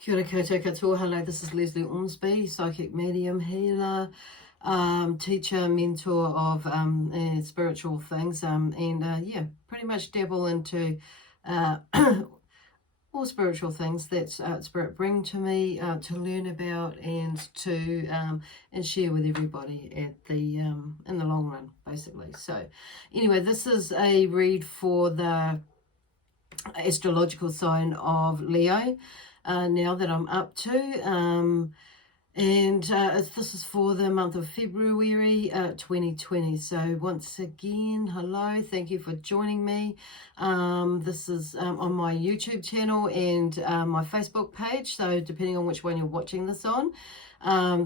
Kia ora koutou katoa. Hello, this is Lesley Ormsby, psychic medium, healer, teacher, mentor of spiritual things, yeah, pretty much dabble into all spiritual things that Spirit bring to me to learn about and to and share with everybody at the in the long run, basically. So, anyway, this is a read for the astrological sign of Leo. Now that I'm up to, this is for the month of February 2020. So once again, hello, thank you for joining me. This is on my YouTube channel and my Facebook page, so depending on which one you're watching this on. I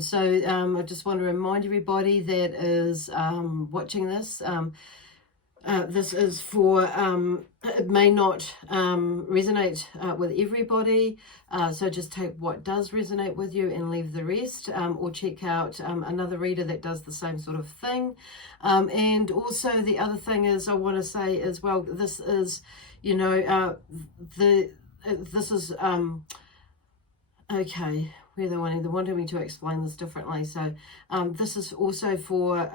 just want to remind everybody that is watching this, this is for, it may not resonate with everybody, so just take what does resonate with you and leave the rest, or check out another reader that does the same sort of thing. And also the other thing is, I want to say as well, this is, you know, this is, okay, where they wanted me to explain this differently. So this is also for,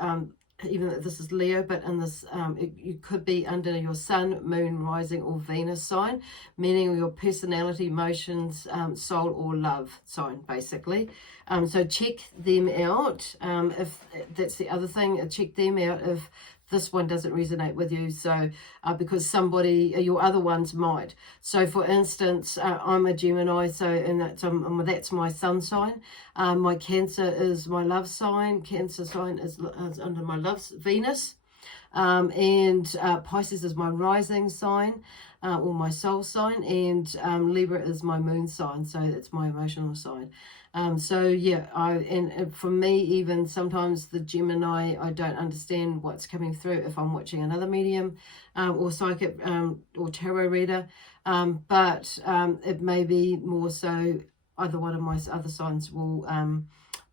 even though this is Leo, but in this, you could be under your sun, moon, rising, or Venus sign, meaning your personality, emotions, soul, or love sign, basically. So check them out. If that's the other thing, check them out if this one doesn't resonate with you. So because somebody, your other ones might. So for instance, I'm a Gemini, so and that's my sun sign. My Cancer is my love sign. Cancer sign is under my love Venus. Pisces is my rising sign, or my soul sign, and Libra is my moon sign, so it's my emotional sign. So yeah, and for me, even sometimes the Gemini, I don't understand what's coming through if I'm watching another medium or psychic or tarot reader, but it may be more so either one of my other signs will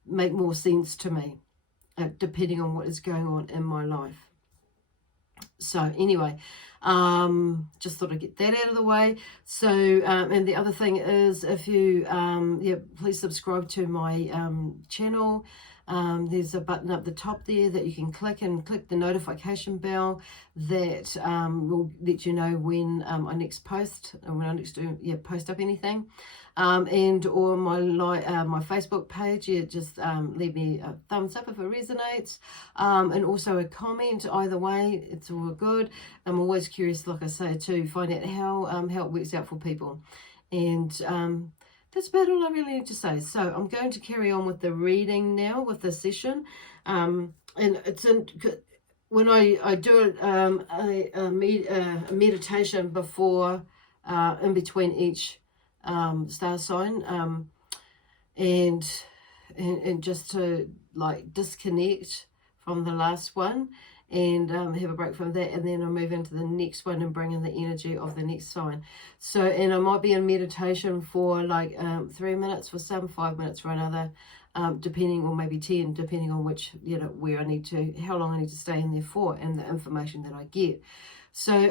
make more sense to me, depending on what is going on in my life. So anyway, just thought I'd get that out of the way. So, and the other thing is, if you, please subscribe to my channel. There's a button up the top there that you can click, and click the notification bell that will let you know when I next post, or when I next do, post up anything. Or my Facebook page, just leave me a thumbs up if it resonates, and also a comment. Either way, it's all good. I'm always curious, like I say, to find out how it works out for people. And that's about all I really need to say. So I'm going to carry on with the reading now, with the session. And it's when I do a meditation before, in between each star sign, and just to like disconnect from the last one, and have a break from that, and then I move into the next one and bring in the energy of the next sign. So, and I might be in meditation for like 3 minutes for some, 5 minutes for another, depending, or maybe 10, depending on which, where I need to, how long I need to stay in there for, and the information that I get. So,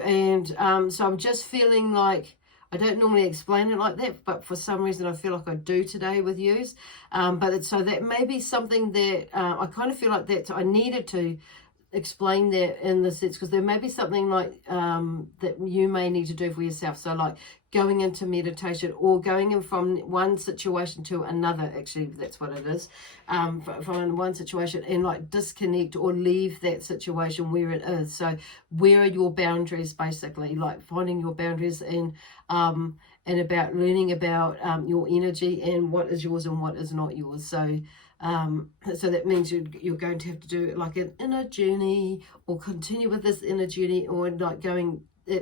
so I'm just feeling like, I don't normally explain it like that, but for some reason I feel like I do today with yous. So that may be something that I kind of feel like that I needed to explain that in the sense, because there may be something like that you may need to do for yourself. So like going into meditation, or going in from one situation to another, actually that's what it is, from one situation, and like disconnect or leave that situation where it is. So where are your boundaries, basically, like finding your boundaries, and about learning about your energy and what is yours and what is not yours. So so that means you're going to have to do like an inner journey, or continue with this inner journey, or like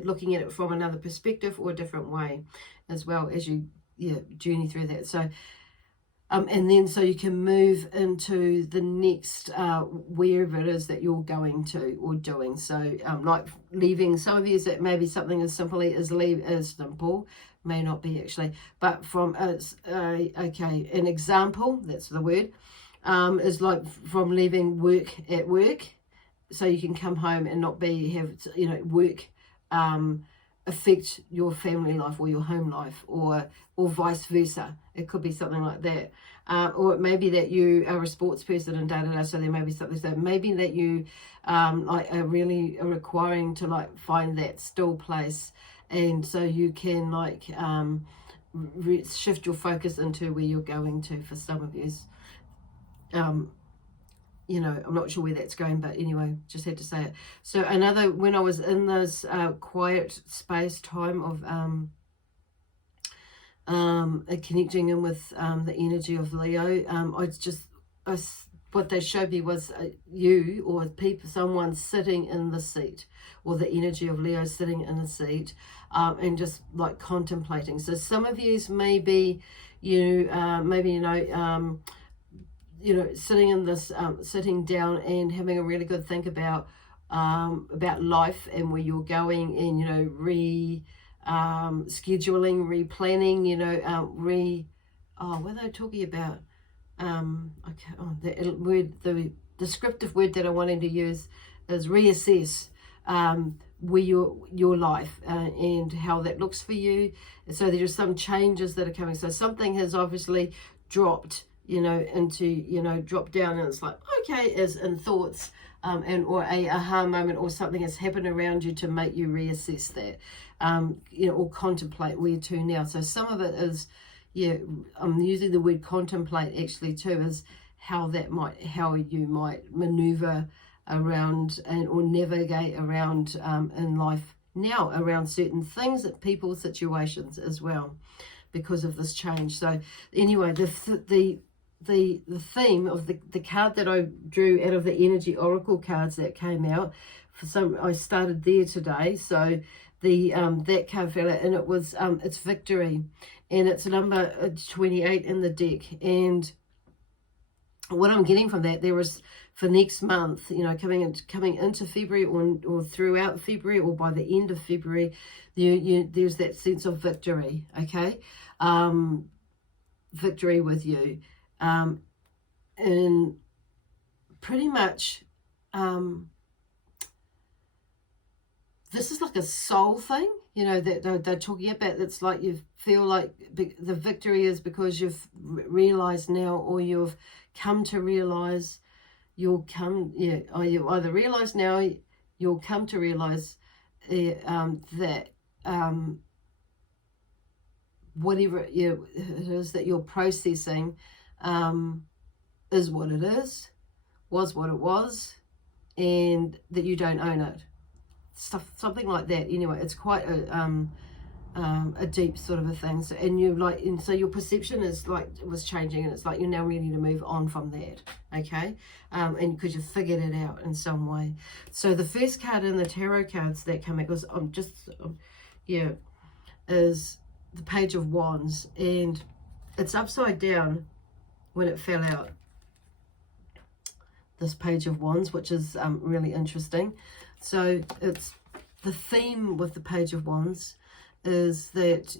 looking at it from another perspective or a different way, as well as you journey through that. So and then so you can move into the next wherever it is that you're going to or doing. So like leaving, some of you, that maybe something as simply as simple, may not be actually, but from okay, an example, that's the word, is like from leaving work at work, so you can come home and not have work affect your family life or your home life, or vice versa. It could be something like that. Or it may be that you are a sports person and da-da-da, so there may be something. So maybe that you like are really requiring to like find that still place, and so you can like shift your focus into where you're going to. For some of you, you know, I'm not sure where that's going, but anyway, just had to say it. So another, when I was in this quiet space time of connecting in with the energy of Leo, what they showed me was you or people, someone sitting in the seat, or the energy of Leo sitting in a seat, and just like contemplating. So some of you maybe sitting in this, sitting down and having a really good think about life and where you're going, and scheduling, replanning, what are they talking about? The descriptive word that I wanted to use is reassess where your life and how that looks for you. And so there are some changes that are coming. So something has obviously dropped, drop down, and it's like, okay, as in thoughts, or a aha moment, or something has happened around you to make you reassess that, or contemplate where to now. So some of it is, I'm using the word contemplate actually too, is how you might maneuver around or navigate around in life now, around certain things, people, situations as well, because of this change. So anyway, the theme of the card that I drew out of the energy oracle cards that came out, I started there today. So that card fell out, and it was it's victory, and it's number 28 in the deck. And what I'm getting from that, there was, for next month, coming into February, or throughout February, or by the end of February, there's that sense of victory. Okay, victory with you. And pretty much, this is like a soul thing, that they're talking about. It's like you feel like the victory is because you've realized now, or you've come to realize, or you either realize now, you'll come to realize that whatever it is that you're processing is what it is, was what it was, and that you don't own it. Something like that. Anyway, it's quite a deep sort of a thing. So, and so your perception is like, it was changing, and it's like you're now ready to move on from that. Okay, and because you've figured it out in some way. So the first card in the tarot cards that come out was is the Page of Wands, and it's upside down when it fell out, this Page of Wands, which is really interesting. So it's the theme with the Page of Wands is that,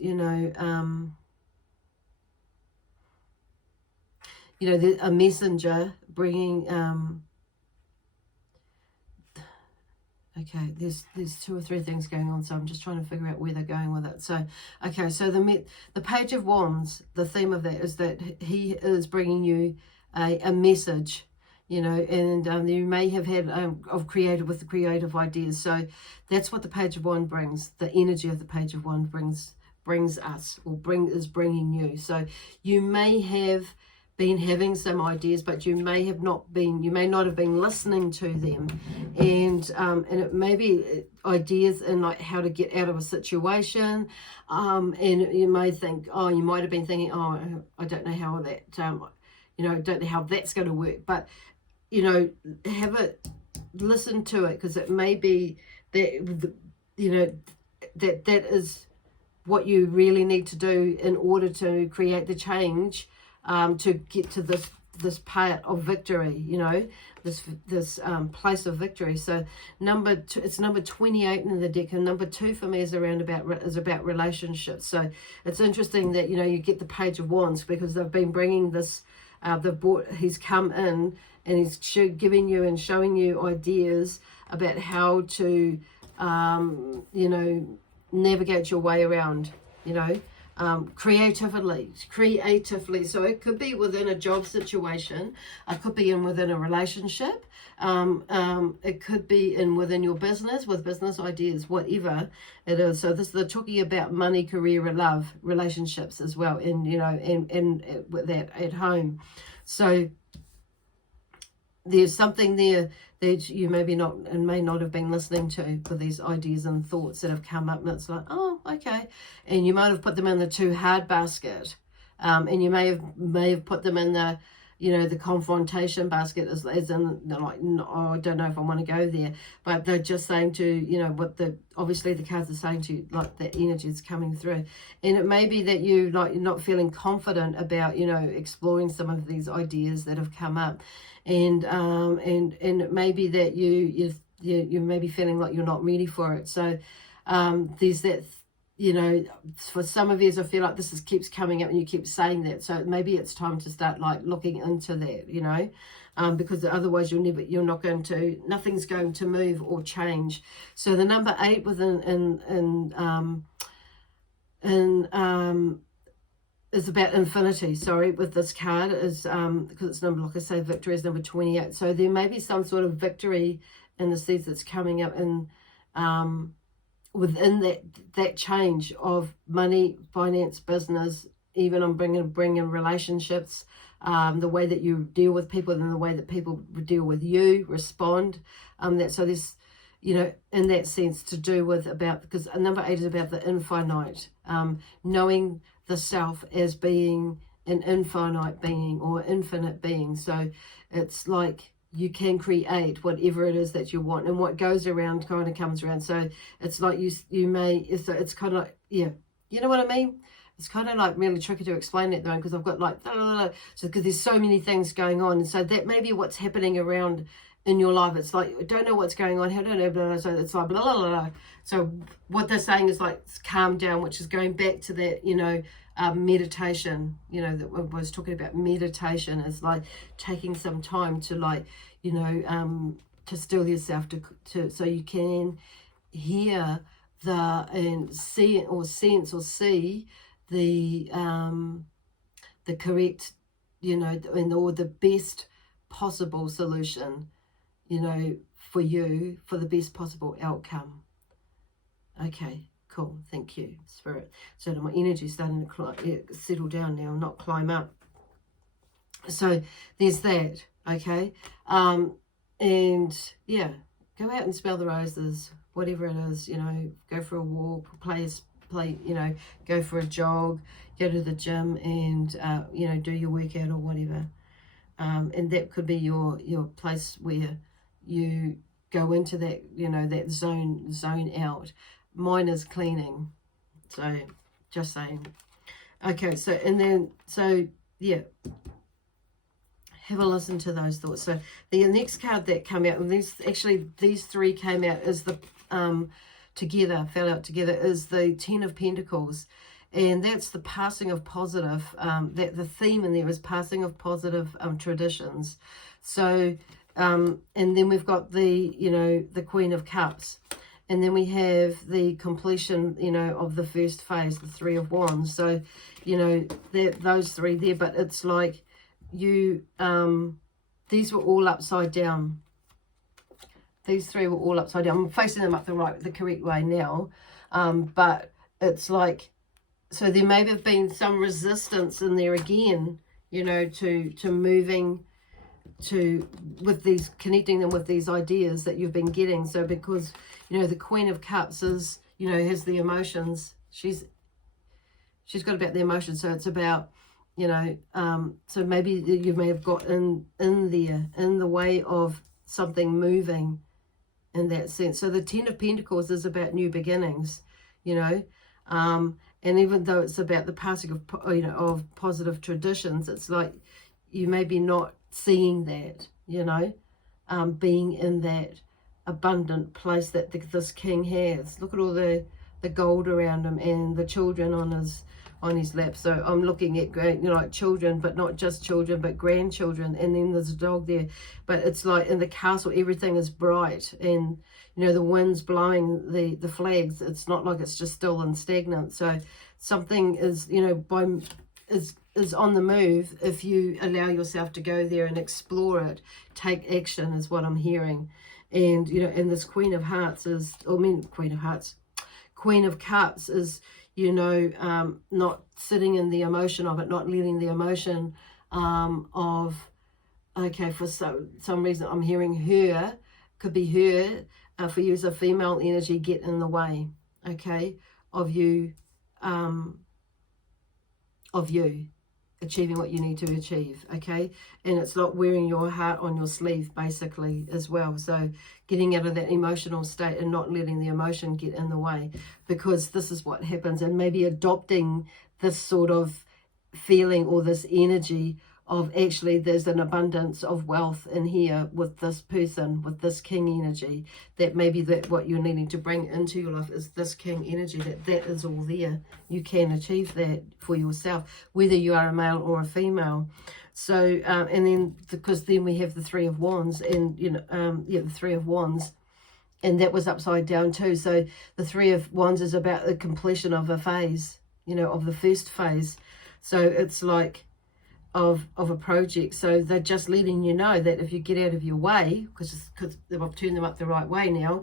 a messenger bringing, okay, there's 2 or 3 things going on, so I'm just trying to figure out where they're going with it. So, okay, so the Page of Wands, the theme of that is that he is bringing you a message, and you may have had with the creative ideas. So that's what the Page of Wands brings. The energy of the Page of Wands brings us, or is bringing you. So you may have been having some ideas, but you may not have been listening to them, and it may be ideas in like how to get out of a situation, and you might have been thinking, I don't know how that don't know how that's going to work, but have it, listen to it, because it may be that that is what you really need to do in order to create the change, to get to this part of victory, this place of victory. So it's number 28 in the deck, and number 2 for me is about relationships. So it's interesting that you get the Page of Wands, because they've been bringing this. He's come in and he's giving you and showing you ideas about how to navigate your way around, you know, creatively. So it could be within a job situation, it could be within a relationship, it could be within your business, with business ideas, whatever it is. So they're talking about money, career, and love, relationships as well, and you know, and with that at home. So there's something there that you maybe not and may not have been listening to, for these ideas and thoughts that have come up, and it's like, oh, okay, and you might have put them in the too hard basket, and you may have put them in the, you know, the confrontation basket, as in like, no, I don't know if I want to go there, but they're just saying to, you know, what obviously the cards are saying to you, like the energy is coming through, and it may be that you're not feeling confident about, you know, exploring some of these ideas that have come up. And it may be that you may be feeling like you're not ready for it. So there's that, you know, for some of you, I feel like this keeps coming up and you keep saying that. So maybe it's time to start like looking into that, you know, because otherwise nothing's going to move or change. So the number 8 is about infinity, with this card, is because it's number, like I say, victory is number 28. So there may be some sort of victory in the sense that's coming up in within that change of money, finance, business, even on bringing relationships, the way that you deal with people and the way that people deal with you, respond. So there's, you know, in that sense to do with because number 8 is about the infinite, knowing the self as being an infinite being or infinite being. So it's like you can create whatever it is that you want, and what goes around kind of comes around. So it's like it's kind of like, yeah, you know what I mean? It's kind of like really tricky to explain it though, because I've got like, so because there's so many things going on, and so that may be what's happening around in your life. It's like, I don't know what's going on, I don't know, blah, blah, so it's like blah, blah, blah, blah. So what they're saying is like, calm down, which is going back to that, you know, meditation, you know, that I was talking about. Meditation is like taking some time to, like, you know, to still yourself to so you can hear and see or sense or see the correct, you know, or the best possible solution, you know, for you, for the best possible outcome. Okay, cool. Thank you, Spirit. So my energy is starting to settle down now, not climb up. So there's that, okay? And yeah, go out and smell the roses, whatever it is, you know, go for a walk, play, you know, go for a jog, go to the gym and, you know, do your workout or whatever. And that could be your place where you go into that, you know, that zone out. Mine is cleaning. So just saying. Okay, so yeah, have a listen to those thoughts. So the next card that came out, and these 3 came out as the fell out together, is the 10 of Pentacles. And that's the passing of positive, that the theme in there is passing of positive traditions. So, and then we've got the, you know, the Queen of Cups. And then we have the completion, you know, of the first phase, the 3 of Wands. So, you know, those 3 there, but it's like these were all upside down. These 3 were all upside down. I'm facing them up the correct way now. But it's like, so there may have been some resistance in there again, you know, to moving with these, connecting them with these ideas that you've been getting. So because, you know, the Queen of Cups is, you know, has the emotions. She's got about the emotions. So it's about, you know, so maybe you may have got in there, in the way of something moving in that sense. So the 10 of Pentacles is about new beginnings, you know, and even though it's about the passing of, you know, of positive traditions, it's like you may be not seeing that, you know, being in that abundant place that this king has. Look at all the gold around him and the children on on his lap. So I'm looking at, you know, like children, but not just children, but grandchildren. And then there's a dog there. But it's like in the castle, everything is bright, and, you know, the wind's blowing the flags. It's not like it's just still and stagnant. So something is, you know, is on the move if you allow yourself to go there and explore it. Take action is what I'm hearing. And, you know, and this Queen of Hearts is, Queen of Cups is, you know, not sitting in the emotion of it, not letting the emotion of, okay, for some reason I'm hearing her, could be her, for you as a female energy, get in the way, okay, of you achieving what you need to achieve, okay? And it's not wearing your heart on your sleeve, basically, as well. So getting out of that emotional state and not letting the emotion get in the way, because this is what happens. And maybe adopting this sort of feeling or this energy of, actually there's an abundance of wealth in here with this person, with this king energy, that maybe that what you're needing to bring into your life is this king energy, that is all there. You can achieve that for yourself, whether you are a male or a female. So and then, because then we have the Three of Wands, and, you know, the Three of Wands, and that was upside down too. So the Three of Wands is about the completion of a phase, you know, of the first phase. So it's like of a project. So they're just letting you know that if you get out of your way, because I've turned them up the right way now,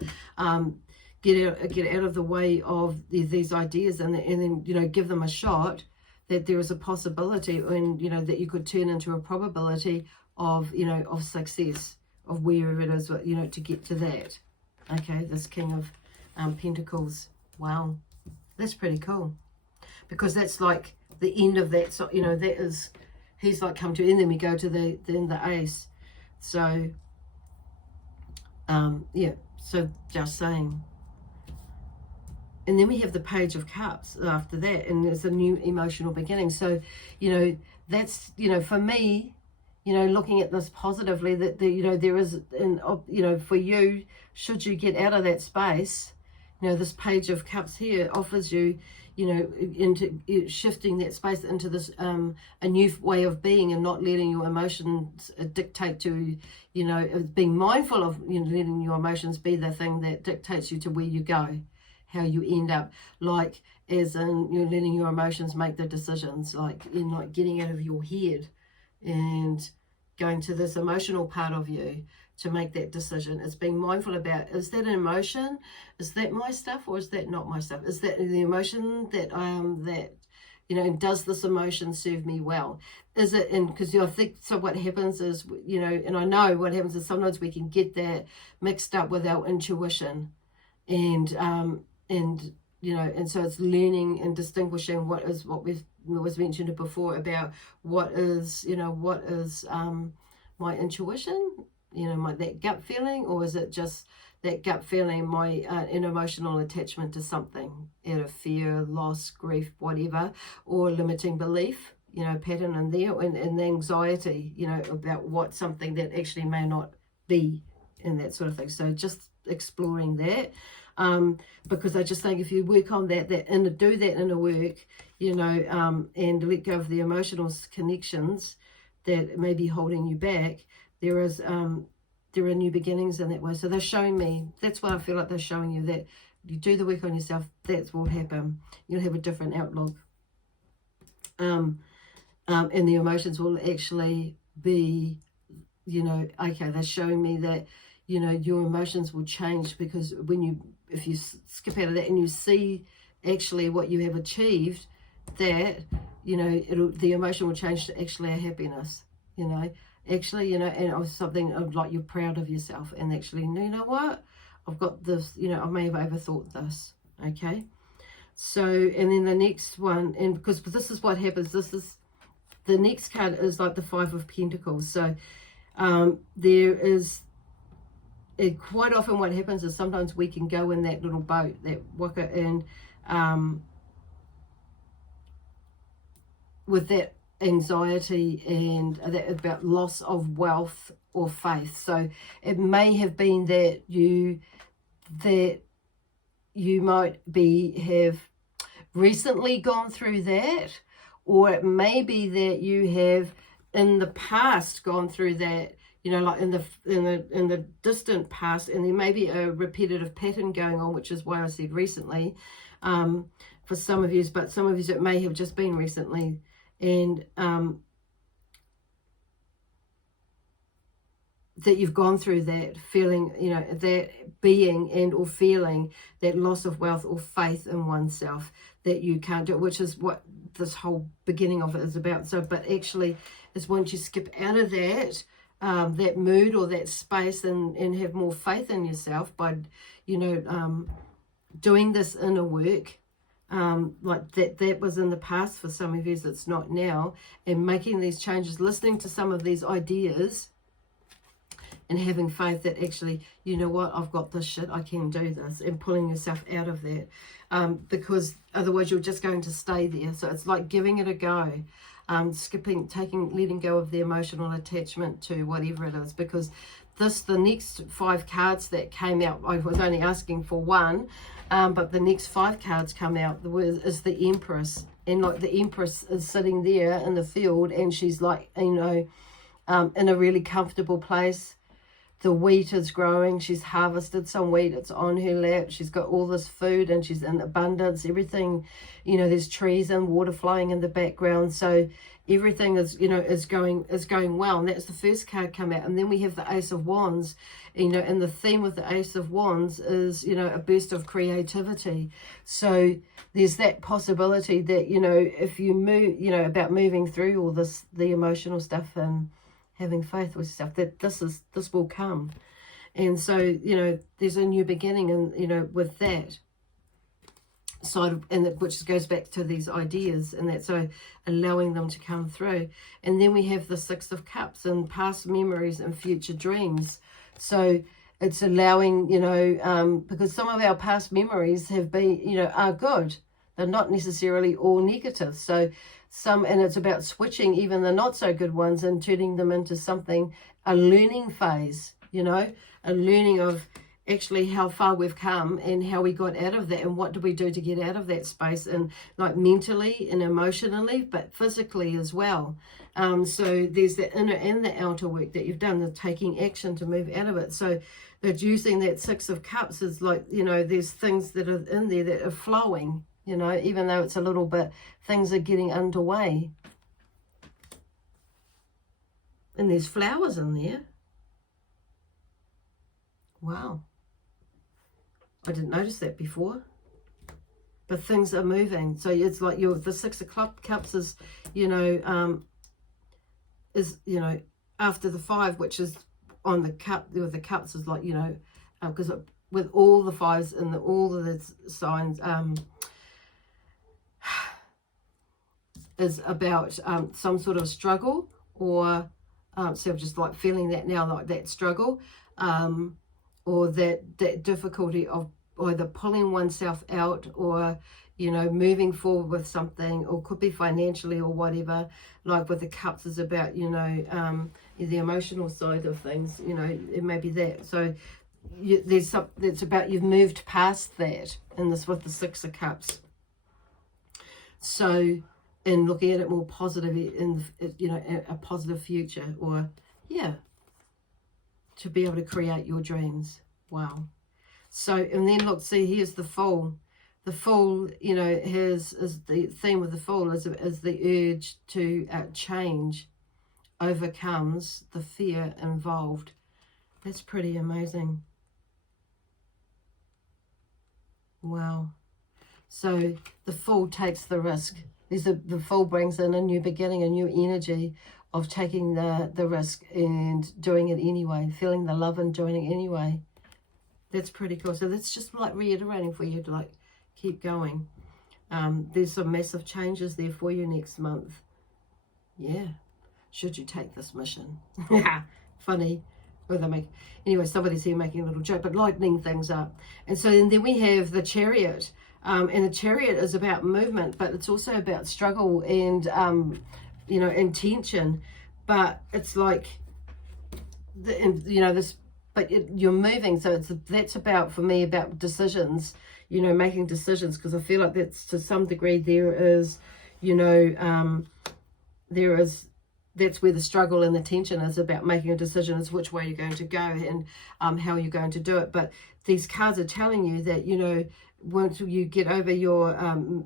get out of the way of these ideas, and then, you know, give them a shot, that there is a possibility, and, you know, that you could turn into a probability of, you know, of success, of wherever it is, you know, to get to that. Okay, this King of Pentacles. Wow, that's pretty cool, because that's like the end of that. So, you know, that is, he's like come to, and then we go to the Ace. So yeah, so just saying. And then we have the Page of Cups after that, and there's a new emotional beginning. So, you know, that's, you know, for me, you know, looking at this positively, that you know, there is, you know, for you, should you get out of that space, you know, this Page of Cups here offers you, you know, into shifting that space into this a new way of being, and not letting your emotions dictate to, you know, being mindful of, you know, letting your emotions be the thing that dictates you to where you go, how you end up, like, as in, you're letting your emotions make the decisions, like, you're not getting out of your head and going to this emotional part of you to make that decision. It's being mindful about, is that an emotion? Is that my stuff, or is that not my stuff? Is that the emotion that that, you know, and does this emotion serve me well? Is it, and because, you know, I think, so what happens is, you know, and I know what happens is sometimes we can get that mixed up with our intuition, and you know, and so it's learning and distinguishing what was mentioned before about what is, you know, what is my intuition, you know, that gut feeling, or is it just that gut feeling, my an emotional attachment to something out of fear, loss, grief, whatever, or limiting belief, you know, pattern in there, and the anxiety, you know, about what something that actually may not be, and that sort of thing. So just exploring that. Because I just think if you work on that and do that inner work, you know, and let go of the emotional connections that may be holding you back, there are new beginnings in that way. So they're showing me, that's what I feel like they're showing you, that you do the work on yourself, that's what will happen. You'll have a different outlook. And the emotions will actually be, you know, okay, they're showing me that, you know, your emotions will change, because if you skip out of that and you see actually what you have achieved, that, you know, the emotion will change to actually a happiness, you know, actually, you know, and of something of like you're proud of yourself, and actually, you know what, I've got this, you know, I may have overthought this, okay. So, and then the next one, and because this is what happens, this is, the next card is like the Five of Pentacles. So there is, quite often what happens is sometimes we can go in that little boat, that waka, and with that anxiety and that about loss of wealth or faith. So it may have been that you might be recently gone through that, or it may be that you have in the past gone through that, you know, like in the distant past, and there may be a repetitive pattern going on, which is why I said recently, for some of you, but some of you it may have just been recently, and that you've gone through that feeling, you know, that being and or feeling that loss of wealth or faith in oneself, that you can't do it, which is what this whole beginning of it is about. So, but actually, is once you skip out of that, that mood or that space, and have more faith in yourself by, you know, doing this inner work, like that was in the past for some of you, it's not now, and making these changes, listening to some of these ideas, and having faith that actually, you know what, I've got this shit, I can do this, and pulling yourself out of that, because otherwise you're just going to stay there. So it's like giving it a go, letting go of the emotional attachment to whatever it is, because the next 5 cards that came out, I was only asking for one, but the next 5 cards come out, is the Empress, and like the Empress is sitting there in the field, and she's like, you know, in a really comfortable place. The wheat is growing. She's harvested some wheat. It's on her lap. She's got all this food, and she's in abundance. Everything, you know, there's trees and water flowing in the background. So everything is, you know, is going well. And that's the first card come out. And then we have the Ace of Wands, you know, and the theme with the Ace of Wands is, you know, a burst of creativity. So there's that possibility that, you know, if you move, you know, about moving through all this, the emotional stuff, and having faith with stuff, that this will come. And so, you know, there's a new beginning, and, you know, with that side of, and that, which goes back to these ideas, and that's so allowing them to come through. And then we have the 6 of Cups, and past memories and future dreams. So it's allowing, you know, because some of our past memories have been, you know, are good. They're not necessarily all negative. So and it's about switching even the not so good ones and turning them into something, a learning phase, you know, a learning of actually how far we've come and how we got out of that, and what do we do to get out of that space, and like mentally and emotionally, but physically as well. So there's the inner and the outer work that you've done, the taking action to move out of it. So that using that 6 of Cups is like, you know, there's things that are in there that are flowing, you know, even though it's a little bit, things are getting underway. And there's flowers in there. Wow. I didn't notice that before. But things are moving. So it's like the 6 of Cups is, you know, after the 5, which is on the cup, with the cups is like, you know, because with all the 5s and all of the signs, is about some sort of struggle, or so just like feeling that now, like that struggle, or that difficulty of either pulling oneself out, or, you know, moving forward with something, or could be financially or whatever. Like with the Cups is about, you know, the emotional side of things, you know, it may be that. So there's something that's about, you've moved past that in this with the 6 of Cups. So in looking at it more positive, in, you know, a positive future, or yeah, to be able to create your dreams. Wow. So, and then look, see, here's the Fool. The Fool, you know, is the theme of the Fool is the urge to change overcomes the fear involved. That's pretty amazing. Wow. So the Fool takes the risk. The Fool brings in a new beginning, a new energy of taking the risk and doing it anyway, feeling the love and doing it anyway. That's pretty cool. So that's just like reiterating for you to like keep going. There's some massive changes there for you next month. Yeah. Should you take this mission? Funny. Anyway, somebody's here making a little joke, but lightening things up. And so then we have the Chariot. And the Chariot is about movement, but it's also about struggle and, you know, intention. But it's like, you know, this, but you're moving. So that's about, for me, about decisions. you know, making decisions, because I feel like that's, to some degree, there is, you know, that's where the struggle and the tension is, about making a decision, is which way you're going to go and how you're going to do it. But these cards are telling you that, you know, once you get over your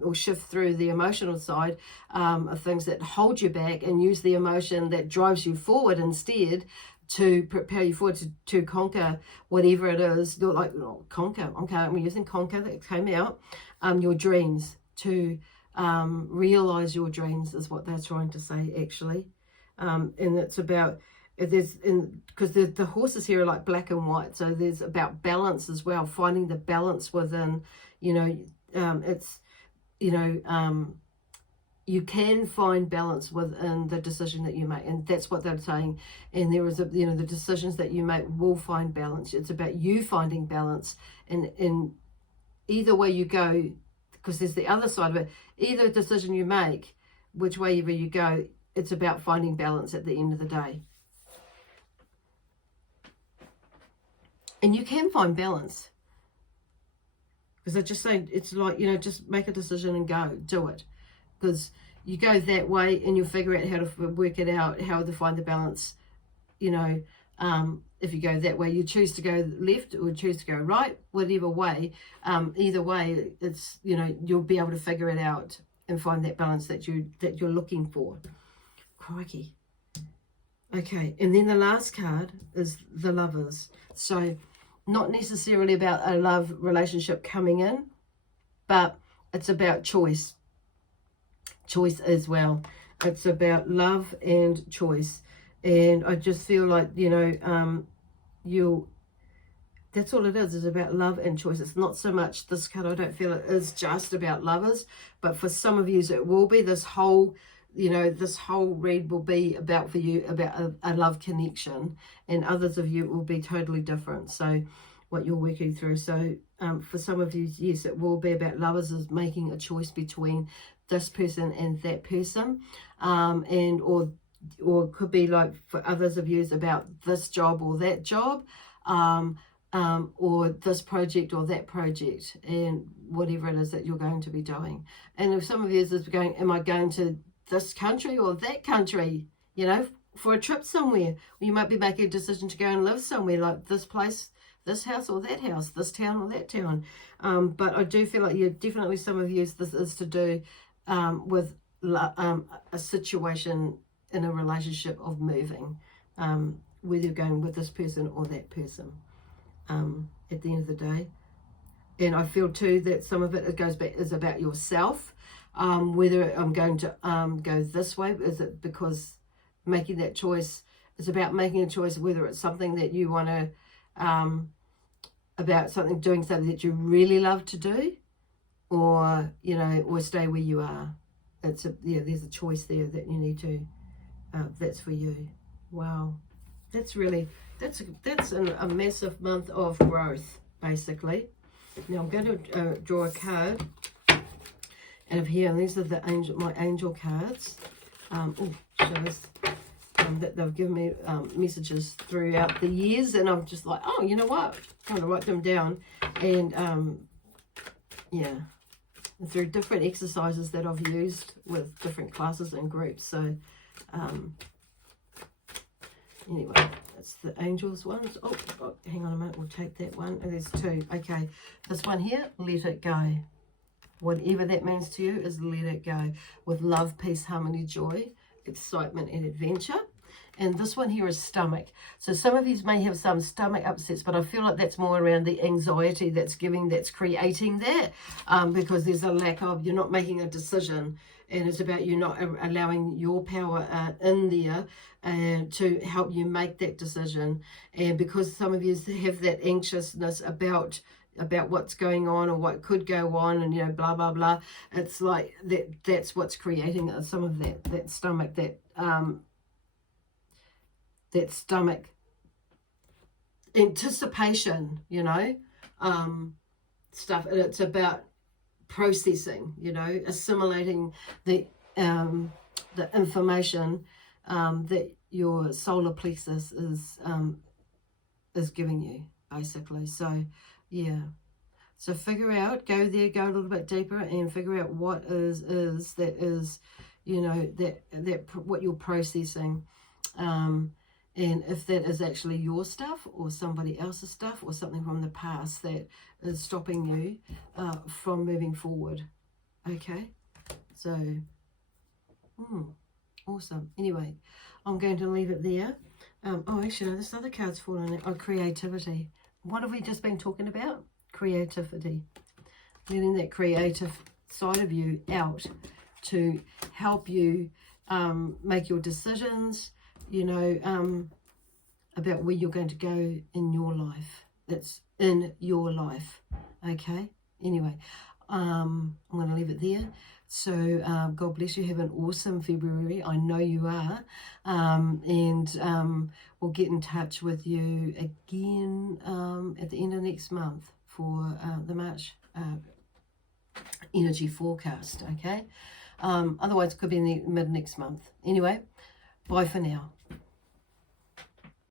or shift through the emotional side of things that hold you back, and use the emotion that drives you forward instead, to prepare you forward to conquer whatever it is. You're like, oh, conquer, okay, I'm using conquer, that came out, your dreams, to realize your dreams is what they're trying to say, actually. And it's about, because the horses here are like black and white, so there's about balance as well, finding the balance within, you know, it's, you know, you can find balance within the decision that you make, and that's what they're saying. And there is you know, the decisions that you make will find balance. It's about you finding balance, and in either way you go, because there's the other side of it. Either decision you make, which way ever you go, it's about finding balance at the end of the day. And you can find balance. Because I just say, it's like, you know, just make a decision and go, do it. Because you go that way and you'll figure out how to work it out, how to find the balance. You know, if you go that way, you choose to go left or choose to go right, whatever way, either way, it's, you know, you'll be able to figure it out and find that balance that you're looking for. Crikey. Okay, and then the last card is the Lovers. So not necessarily about a love relationship coming in, but it's about choice. Choice as well. It's about love and choice. And I just feel like, you know, that's all it is about love and choice. It's not so much, this card, I don't feel it is just about lovers, but for some of you it will be. This whole, you know, this whole read will be about, for you, about a love connection, and others of you it will be totally different. So what you're working through. So for some of you, yes, it will be about lovers, is making a choice between this person and that person, and or it could be like, for others of you, it's about this job or that job, or this project or that project, and whatever it is that you're going to be doing. And if some of you is going, am I going to this country or that country, you know, for a trip somewhere? Or you might be making a decision to go and live somewhere, like this place, this house or that house, this town or that town. But I do feel like you're definitely, some of you, this is to do with a situation in a relationship of moving, whether you're going with this person or that person, at the end of the day. And I feel too that some of it goes back, is about yourself, whether I'm going to go this way. Is it because making that choice is about making a choice, whether it's something that you want to, about something, doing something that you really love to do, or, you know, or stay where you are. It's a, yeah, there's a choice there that you need to, that's for you. Wow. That's really, that's a massive month of growth, basically. Now I'm going to draw a card out of here, and these are the my angel cards. Shows that they've given me messages throughout the years, and I'm just like, oh, you know what? Kind of write them down, and yeah, and through different exercises that I've used with different classes and groups. So anyway, that's the angels ones. Oh, hang on a minute, we'll take that one. Oh, there's two. Okay, this one here, let it go. Whatever that means to you is let it go. With love, peace, harmony, joy, excitement, and adventure. And this one here is stomach. So some of you may have some stomach upsets, but I feel like that's more around the anxiety that's creating that, because there's a lack of, you're not making a decision, and it's about you not allowing your power in there to help you make that decision. And because some of you have that anxiousness about what's going on or what could go on, and, you know, blah blah blah, it's like that's what's creating some of that stomach, that stomach anticipation, you know, stuff. And it's about processing, you know, assimilating the information that your solar plexus is giving you, basically. So yeah, So figure out, go there, go a little bit deeper and figure out what that is, you know, that what you're processing. And if that is actually your stuff or somebody else's stuff or something from the past that is stopping you from moving forward. Okay, so awesome. Anyway, I'm going to leave it there. Oh, actually, no, this other card's fallen out. Oh, creativity. What have we just been talking about? Creativity. Letting that creative side of you out to help you make your decisions, you know, about where you're going to go in your life. That's in your life. Okay? Anyway, I'm going to leave it there. So God bless you. Have an awesome February. I know you are. And we'll get in touch with you again at the end of next month for the March energy forecast. Okay? Otherwise, it could be in the mid next month. Anyway, bye for now.